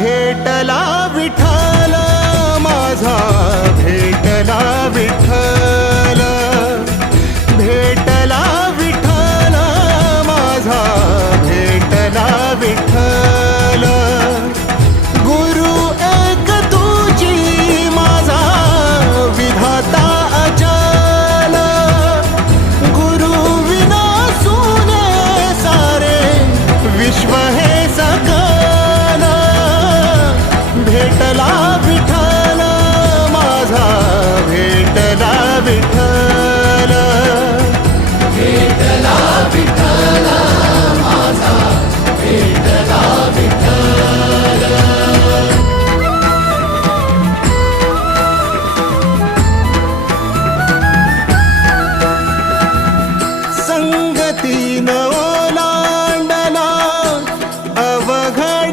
भेटला विठ्ठल माझा, भेटला विठ्ठल, भेटला विठ्ठल माझा, भेटला विठ्ठल. गुरु एक तुझी माझा विधाता अचल, गुरु विना सुने सारे विश्व हे सकल. भेटला